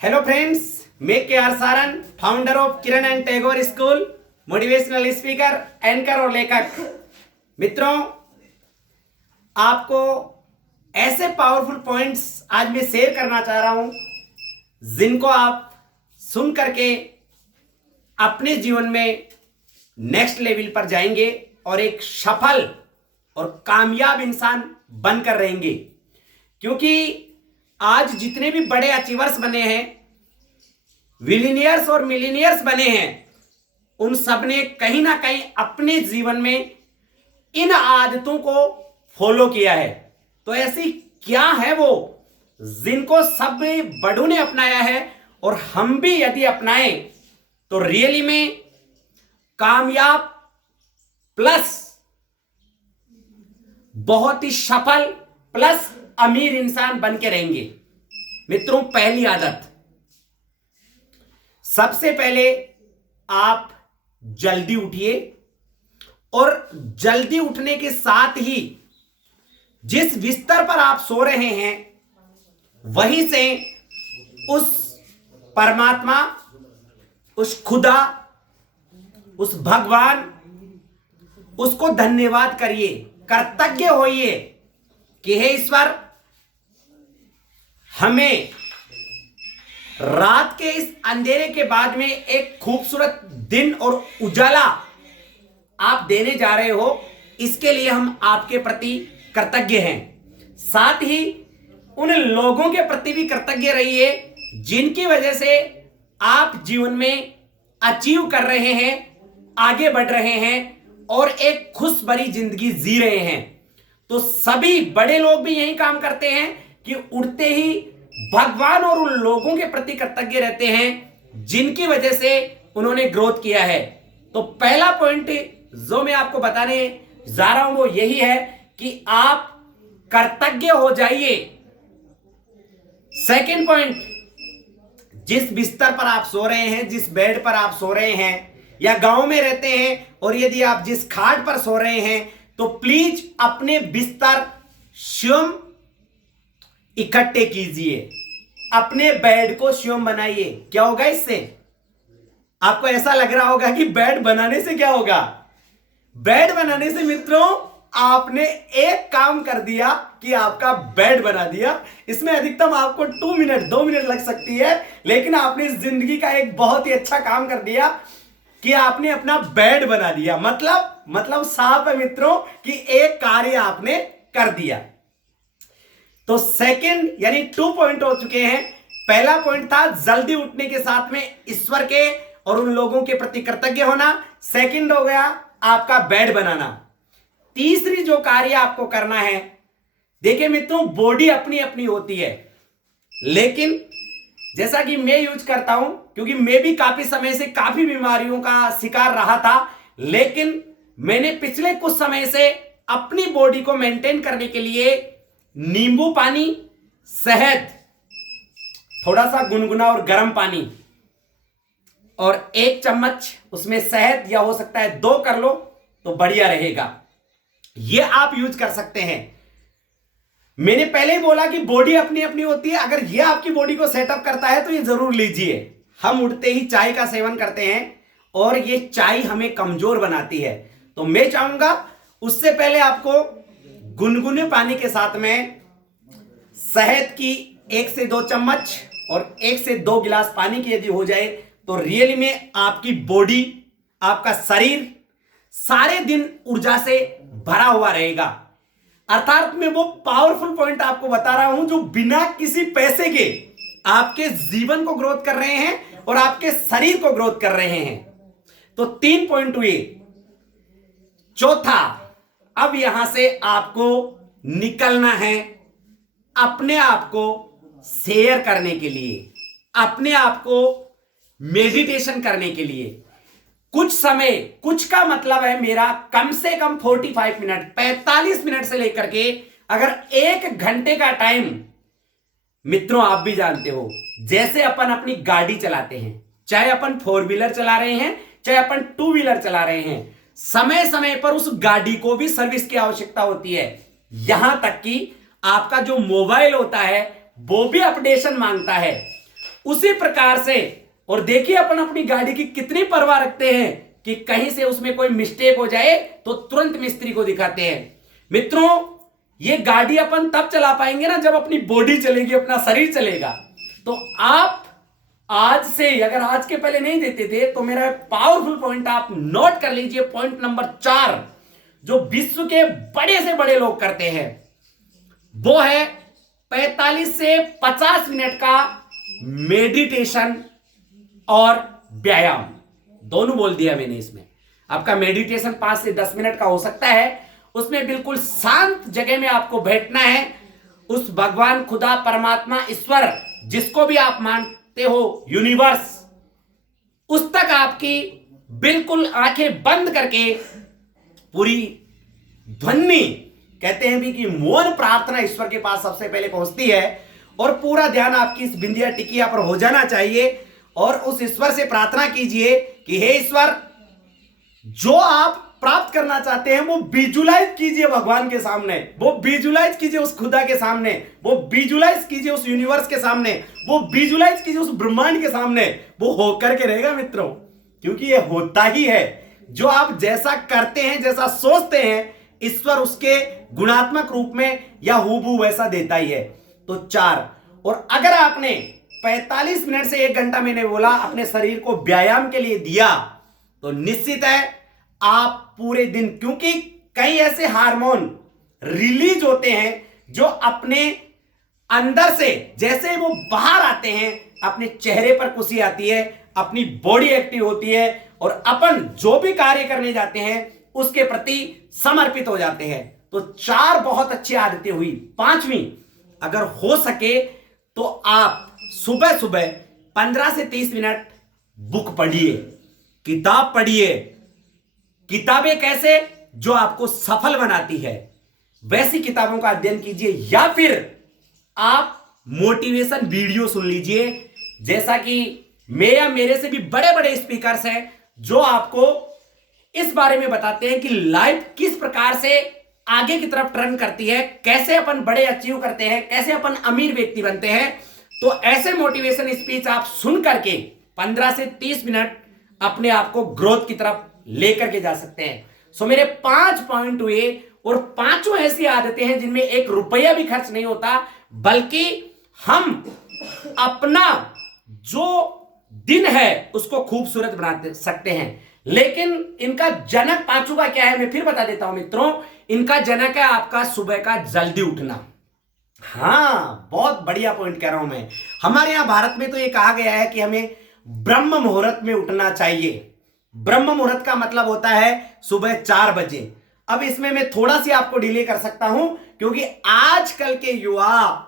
Hello friends, मैं K R Saran, founder of Kiran and Tagore school, motivational speaker, anchor और लेखक। मित्रों, आपको ऐसे पावरफुल पॉइंट्स आज मैं शेयर करना चाह रहा हूं जिनको आप सुन करके अपने जीवन में नेक्स्ट लेवल पर जाएंगे और एक सफल और कामयाब इंसान बनकर रहेंगे। क्योंकि आज जितने भी बड़े अचीवर्स बने हैं, विलिनियर्स और मिलीनियर्स बने हैं, उन सब ने कहीं ना कहीं अपने जीवन में इन आदतों को फॉलो किया है। तो ऐसी क्या है वो जिनको सब बड़ों ने अपनाया है और हम भी यदि अपनाएं तो रियली में कामयाब प्लस बहुत ही सफल प्लस अमीर इंसान बन के रहेंगे। मित्रों, पहली आदत, सबसे पहले आप जल्दी उठिए और जल्दी उठने के साथ ही जिस बिस्तर पर आप सो रहे हैं वहीं से उस परमात्मा, उस खुदा, उस भगवान, उसको धन्यवाद करिए, कृतज्ञ होइए कि हे ईश्वर, हमें रात के इस अंधेरे के बाद में एक खूबसूरत दिन और उजाला आप देने जा रहे हो, इसके लिए हम आपके प्रति कृतज्ञ हैं। साथ ही उन लोगों के प्रति भी कृतज्ञ रहिए जिनकी वजह से आप जीवन में अचीव कर रहे हैं, आगे बढ़ रहे हैं और एक खुश भरी जिंदगी जी रहे हैं। तो सभी बड़े लोग भी यही काम करते हैं कि उठते ही भगवान और उन लोगों के प्रति कृतज्ञ रहते हैं जिनकी वजह से उन्होंने ग्रोथ किया है। तो पहला पॉइंट जो मैं आपको बताने जा रहा हूं वो यही है कि आप कृतज्ञ हो जाइए। सेकंड पॉइंट, जिस बिस्तर पर आप सो रहे हैं, जिस बेड पर आप सो रहे हैं या गांव में रहते हैं और यदि आप जिस खाट पर सो रहे हैं तो प्लीज अपने बिस्तर स्वयं इकट्ठे कीजिए, अपने बेड को स्वयं बनाइए। क्या होगा इससे? आपको ऐसा लग रहा होगा कि बेड बनाने से क्या होगा? बेड बनाने से मित्रों आपने एक काम कर दिया कि आपका बेड बना दिया। इसमें अधिकतम आपको 2 मिनट 2 मिनट लग सकती है, लेकिन आपने इस जिंदगी का एक बहुत ही अच्छा काम कर दिया कि आपने अपना बेड बना दिया। मतलब साफ है मित्रों कि एक कार्य आपने कर दिया। तो सेकंड यानी 2 पॉइंट हो चुके हैं। पहला पॉइंट था जल्दी उठने के साथ में ईश्वर के और उन लोगों के प्रति कृतज्ञ होना। सेकंड हो गया आपका बेड बनाना। तीसरी जो कार्य आपको करना है, देखिए मित्रों, बॉडी अपनी अपनी होती है, लेकिन जैसा कि मैं यूज करता हूं, क्योंकि मैं भी काफी समय से काफी बीमारियों का शिकार रहा था, लेकिन मैंने पिछले कुछ समय से अपनी बॉडी को मेंटेन करने के लिए नींबू पानी, शहद, थोड़ा सा गुनगुना और गर्म पानी और 1 चम्मच उसमें शहद, या हो सकता है 2 कर लो तो बढ़िया रहेगा। यह आप यूज कर सकते हैं। मैंने पहले ही बोला कि बॉडी अपनी अपनी होती है। अगर यह आपकी बॉडी को सेटअप करता है तो ये जरूर लीजिए। हम उठते ही चाय का सेवन करते हैं और ये चाय हमें कमजोर बनाती है। तो मैं चाहूंगा उससे पहले आपको गुनगुने पानी के साथ में शहद की 1 से 2 चम्मच और 1 से 2 गिलास पानी की यदि हो जाए तो रियली में आपकी बॉडी, आपका शरीर सारे दिन ऊर्जा से भरा हुआ रहेगा। अर्थात मैं वो पावरफुल पॉइंट आपको बता रहा हूं जो बिना किसी पैसे के आपके जीवन को ग्रोथ कर रहे हैं और आपके शरीर को ग्रोथ कर रहे हैं। तो 3 पॉइंट हुए। चौथा, अब यहां से आपको निकलना है अपने आप को शेयर करने के लिए, अपने आप को मेडिटेशन करने के लिए। कुछ समय, कुछ का मतलब है मेरा कम से कम 45 मिनट, 45 मिनट से लेकर के अगर 1 घंटे का टाइम, मित्रों आप भी जानते हो, जैसे अपन अपनी गाड़ी चलाते हैं, चाहे अपन 4 व्हीलर चला रहे हैं, चाहे अपन 2 व्हीलर चला रहे हैं, समय समय पर उस गाड़ी को भी सर्विस की आवश्यकता होती है। यहां तक कि आपका जो मोबाइल होता है वो भी अपडेशन मांगता है। उसी प्रकार से, और देखिए अपन अपनी गाड़ी की कितनी परवाह रखते हैं कि कहीं से उसमें कोई मिस्टेक हो जाए तो तुरंत मिस्त्री को दिखाते हैं। मित्रों, ये गाड़ी अपन तब चला पाएंगे ना जब अपनी बॉडी चलेगी, अपना शरीर चलेगा। तो आप आज से, अगर आज के पहले नहीं देते थे तो मेरा पावरफुल पॉइंट आप नोट कर लीजिए, पॉइंट नंबर 4, जो विश्व के बड़े से बड़े लोग करते हैं, वो है 45 से 50 मिनट का मेडिटेशन और व्यायाम। दोनों बोल दिया मैंने इसमें। आपका मेडिटेशन 5 से 10 मिनट का हो सकता है। उसमें बिल्कुल शांत जगह में आपको बैठना है। उस भगवान, खुदा, परमात्मा, ईश्वर, जिसको भी आप मानते हो, यूनिवर्स, उस तक आपकी बिल्कुल आंखें बंद करके पूरी ध्वनि, कहते हैं भी कि मौन प्रार्थना ईश्वर के पास सबसे पहले पहुंचती है, और पूरा ध्यान आपकी इस बिंदिया टिकिया पर हो जाना चाहिए। और उस ईश्वर से प्रार्थना कीजिए कि हे ईश्वर, जो आप प्राप्त करना चाहते हैं वो विजुलाइज कीजिए भगवान के सामने, वो विजुलाइज कीजिए उस खुदा के सामने, वो विजुलाइज कीजिए उस यूनिवर्स के सामने, वो विजुलाइज कीजिए उस ब्रह्मांड के सामने। वो होकर के रहेगा मित्रों, क्योंकि ये होता ही है। जो आप जैसा करते हैं, जैसा सोचते हैं, ईश्वर उसके गुणात्मक रूप में या हूबहू वैसा देता ही है। तो 4, और अगर आपने 45 मिनट से 1 घंटा, मैंने बोला, अपने शरीर को व्यायाम के लिए दिया, तो निश्चित है आप पूरे दिन, क्योंकि कई ऐसे हार्मोन रिलीज होते हैं जो अपने अंदर से जैसे वो बाहर आते हैं, अपने चेहरे पर खुशी आती है, अपनी बॉडी एक्टिव होती है, और अपन जो भी कार्य करने जाते हैं उसके प्रति समर्पित हो जाते हैं। तो 4 बहुत अच्छी आदतें हुई। 5वीं, अगर हो सके तो आप सुबह सुबह 15 से 30 मिनट बुक पढ़िए, किताब पढ़िए। किताबें कैसे? जो आपको सफल बनाती है वैसी किताबों का अध्ययन कीजिए, या फिर आप मोटिवेशन वीडियो सुन लीजिए, जैसा कि मैं या मेरे से भी बड़े बड़े स्पीकर्स हैं जो आपको इस बारे में बताते हैं कि लाइफ किस प्रकार से आगे की तरफ टर्न करती है, कैसे अपन बड़े अचीव करते हैं, कैसे अपन अमीर व्यक्ति बनते हैं। तो ऐसे मोटिवेशन स्पीच आप सुन करके 15 से 30 मिनट अपने आप को ग्रोथ की तरफ लेकर के जा सकते हैं। सो मेरे 5 पॉइंट हुए, और 5 ऐसी आदतें हैं जिनमें 1 रुपया भी खर्च नहीं होता, बल्कि हम अपना जो दिन है उसको खूबसूरत बना सकते हैं। लेकिन इनका जनक 5 का क्या है, मैं फिर बता देता हूं मित्रों। इनका जनक है आपका सुबह का जल्दी उठना। हाँ, बहुत बढ़िया पॉइंट कह रहा हूं मैं। हमारे यहां भारत में तो ये कहा गया है कि हमें ब्रह्म मुहूर्त में उठना चाहिए। ब्रह्म मुहूर्त का मतलब होता है सुबह 4 बजे। अब इसमें मैं थोड़ा सी आपको डिले कर सकता हूं, क्योंकि आजकल के युवा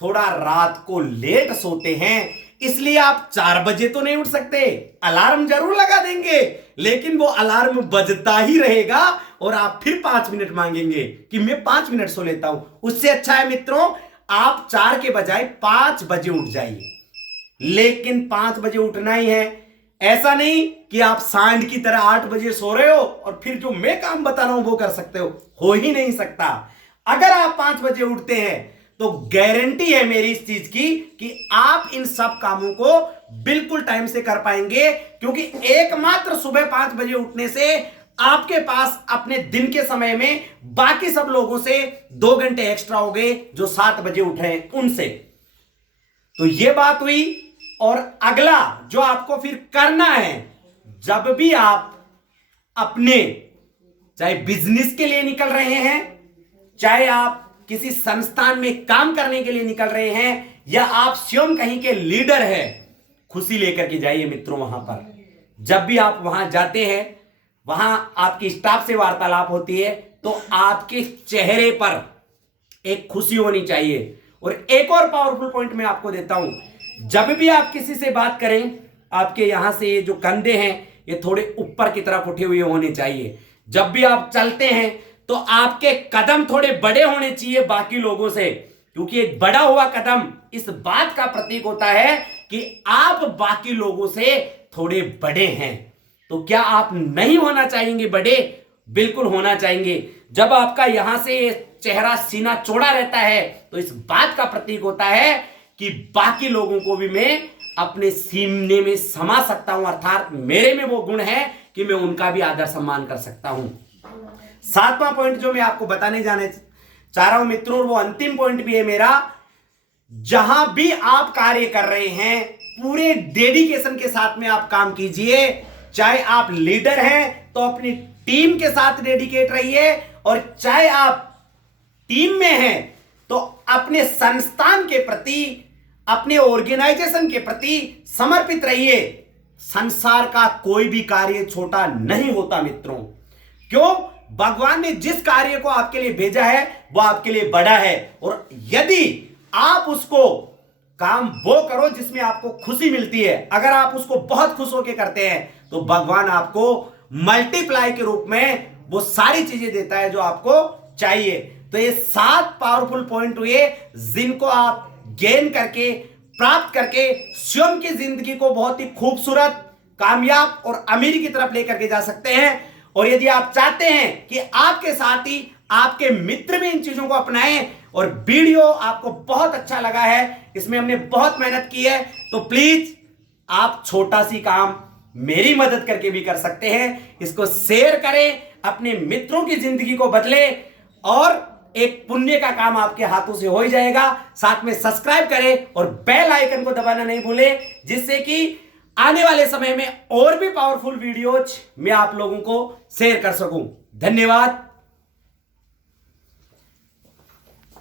थोड़ा रात को लेट सोते हैं, इसलिए आप 4 बजे तो नहीं उठ सकते। अलार्म जरूर लगा देंगे, लेकिन वो अलार्म बजता ही रहेगा और आप फिर 5 मिनट मांगेंगे कि मैं 5 मिनट सो लेता हूं। उससे अच्छा है मित्रों, आप 4 के बजाय 5 बजे उठ जाइए। लेकिन 5 बजे उठना ही है, ऐसा नहीं कि आप सांड की तरह 8 बजे सो रहे हो और फिर जो मैं काम बता रहा हूं वो कर सकते हो ही नहीं सकता। अगर आप 5 बजे उठते हैं तो गारंटी है मेरी इस चीज की कि आप इन सब कामों को बिल्कुल टाइम से कर पाएंगे, क्योंकि एकमात्र सुबह 5 बजे उठने से आपके पास अपने दिन के समय में बाकी सब लोगों से 2 घंटे एक्स्ट्रा हो गए जो 7 बजे उठ रहे हैं उनसे। तो यह बात हुई। और अगला जो आपको फिर करना है, जब भी आप अपने चाहे बिजनेस के लिए निकल रहे हैं, चाहे आप किसी संस्थान में काम करने के लिए निकल रहे हैं, या आप स्वयं कहीं के लीडर हैं, खुशी लेकर के जाइए मित्रों। वहां पर जब भी आप वहां जाते हैं, वहां आपकी स्टाफ से वार्तालाप होती है, तो आपके चेहरे पर एक खुशी होनी चाहिए। और एक और पावरफुल पॉइंट मैं आपको देता हूं, जब भी आप किसी से बात करें, आपके यहां से ये जो कंधे हैं ये थोड़े ऊपर की तरफ उठे हुए होने चाहिए। जब भी आप चलते हैं तो आपके कदम थोड़े बड़े होने चाहिए बाकी लोगों से, क्योंकि एक बड़ा हुआ कदम इस बात का प्रतीक होता है कि आप बाकी लोगों से थोड़े बड़े हैं। तो क्या आप नहीं होना चाहेंगे बड़े? बिल्कुल होना चाहिए। जब आपका यहां से चेहरा, सीना चौड़ा रहता है तो इस बात का प्रतीक होता है कि बाकी लोगों को भी मैं अपने सीने में समा सकता हूं, अर्थात मेरे में वो गुण है कि मैं उनका भी आदर सम्मान कर सकता हूं। सातवां पॉइंट जो मैं आपको बताने जाने चाह रहा हूं मित्रों, और वो अंतिम पॉइंट भी है मेरा, जहां भी आप कार्य कर रहे हैं पूरे डेडिकेशन के साथ में आप काम कीजिए। चाहे आप लीडर हैं तो अपनी टीम के साथ डेडिकेट रहिए, और चाहे आप टीम में हैं तो अपने संस्थान के प्रति, अपने ऑर्गेनाइजेशन के प्रति समर्पित रहिए। संसार का कोई भी कार्य छोटा नहीं होता मित्रों। क्यों? भगवान ने जिस कार्य को आपके लिए भेजा है वो आपके लिए बड़ा है, और यदि आप उसको काम वो करो जिसमें आपको खुशी मिलती है, अगर आप उसको बहुत खुश होकर करते हैं तो भगवान आपको मल्टीप्लाई के रूप में वो सारी चीजें देता है जो आपको चाहिए। तो ये 7 पावरफुल पॉइंट हुए जिनको आप गेन करके, प्राप्त करके स्वयं की जिंदगी को बहुत ही खूबसूरत, कामयाब और अमीरी की तरफ लेकर के जा सकते हैं। और यदि आप चाहते हैं कि आपके साथ ही आपके मित्र भी इन चीजों को अपनाएं, और वीडियो आपको बहुत अच्छा लगा है, इसमें हमने बहुत मेहनत की है, तो प्लीज आप छोटा सी काम मेरी मदद करके भी कर सकते हैं। इसको शेयर करें, अपने मित्रों की जिंदगी को बदले, और एक पुण्य का काम आपके हाथों से हो ही जाएगा। साथ में सब्सक्राइब करें और बेल आइकन को दबाना नहीं भूलें, जिससे कि आने वाले समय में और भी पावरफुल वीडियोज मैं आप लोगों को शेयर कर सकूं। धन्यवाद।